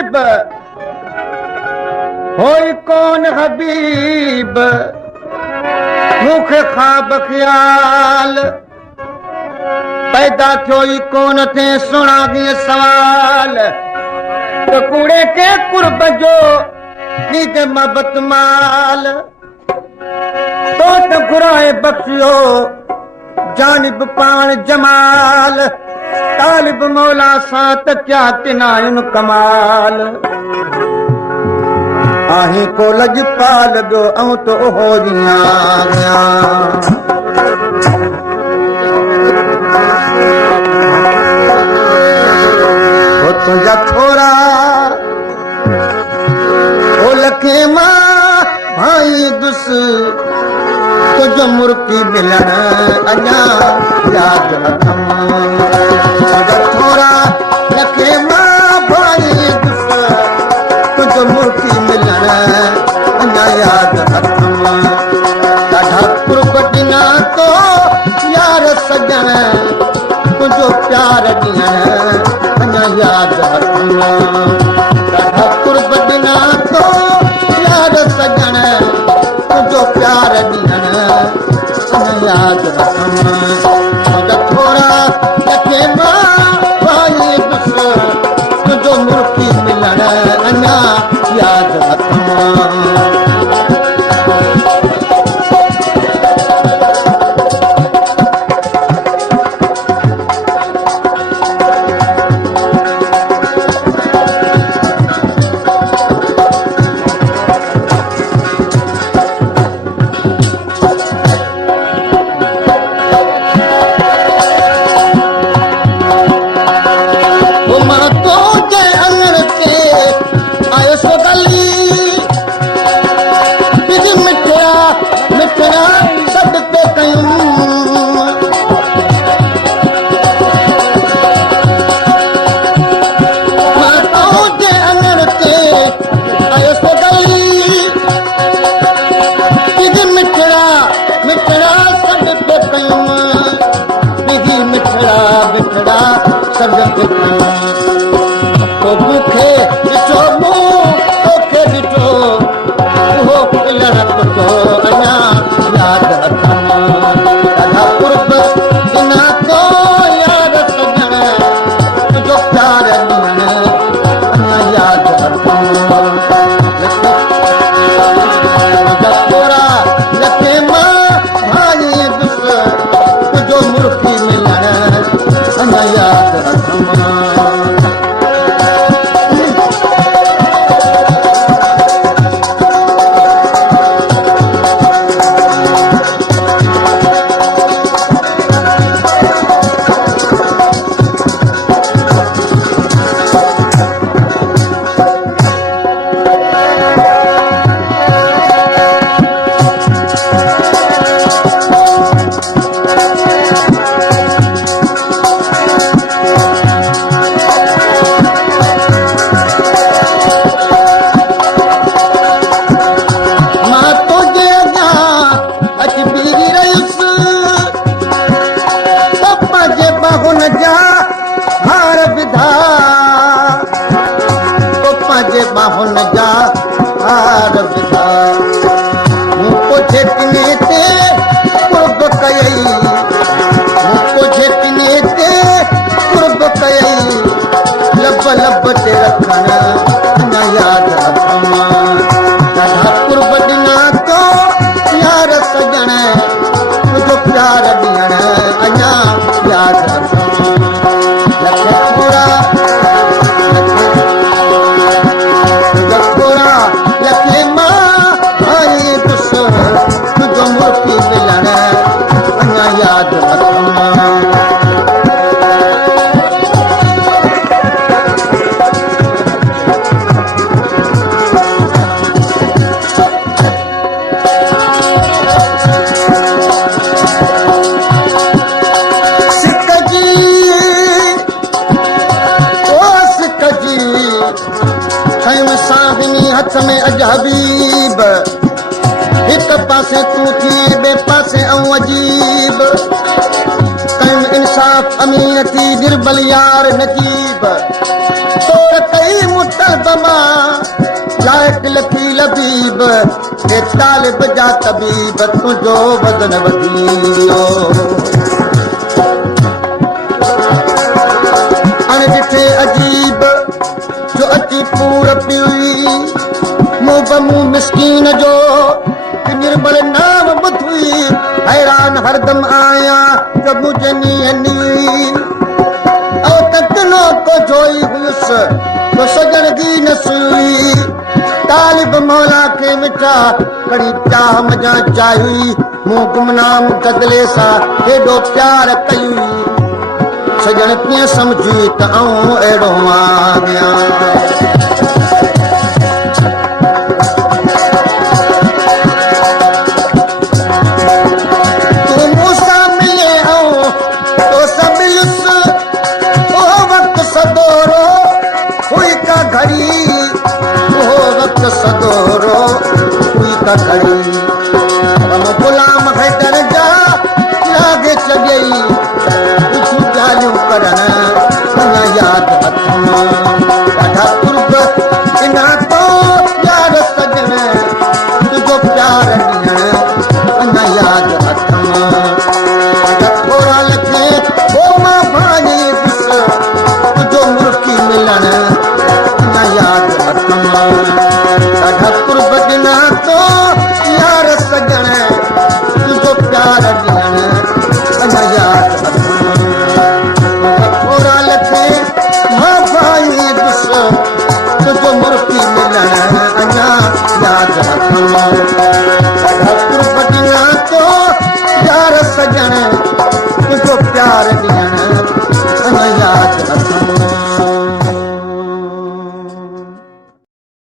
नसीब होई कौन हबीब मूंखे ख्वाब ख़्याल पैदा थियो ई कोन थे सुणा दी सवाल तो कूड़े के कुर्ब जो नीत मोहब्बत माल तो त घुराए बख्शियो जानिब पान जमाल तालिब मौला सां त क्या तिनायुन कमाल आही को लजपाल ॿियो ऐं तो हो जियां हो तुंहिंजा थोरा ओ लखे मां भाई दुस तुंहिंजो मुर्की मिलण अञा यादि रखम तुंहिंजा थोरा लखे मां भाई दुस तुंहिंजो मुर्की मिलण अञा यादि रखम ॾाढा कुर्ब ॾिना तो यार सजण तुंहिंजो प्यार ॾियण अञा यादि रखम ॾाढा कुर्ब ॾिना तो यार सजण तुंहिंजो प्यार ॾियण अञा यादि रखम तुंहिंजा थोरा लखे मां भाई दुस तुंहिंजो मुर्की मिलण अञा यादि रखम हथ में अज हबीब एक पासे तू थी बे पासे ऐं अजीब कम इंसाफ अमीर थी दिरबल यार नजीब तोर कई मुतलब कुर्ब हे तालिब जा तबीब तुंहिंजो वज़न वधी वियो अणिॾिठे अजीब जो अची पूर पी मुंहुं बमुंहुं मिसकीन जो निर्मल नाम ॿुधी हैरान हरदम आया जो मुंहिंजे नीअ तकलो को जोई हुयुसि तो सजणगी न सुई तालिब मौला खे मिठा कड़ी चाह मजा चाही मूं गुमनाम कदले सां हेॾो प्यार कई सजण कीअं सम्झी त आऊं अहिड़ो आहियां गुलाम हैदर जा लागे चॻई कुझु ॻाल्हियूं करण अञा यादि हथ मां ॾाढा कुर्ब ॾिना तो यार सजण तुंहिंजो प्यार ॾियण अञा यादि हथ मां ॾाढा थोरा लखे ओ मां भाॼी ॾिस तुंहिंजो मुर्की मिलण अञा यादि हथ मां ॾाढा कुर्ब ॾिना तो यार सजण तुंहिंजो प्यार ॾियण अञा यादि हथ मां थोरा लखे मां भाई ॾिस तुंहिंजो मुर्की मिलण अञा यादि हथ मां ॾाढा कुर्ब ॾिना तो यार सजण तुंहिंजो प्यार ॾियण अञा यादि हथ मां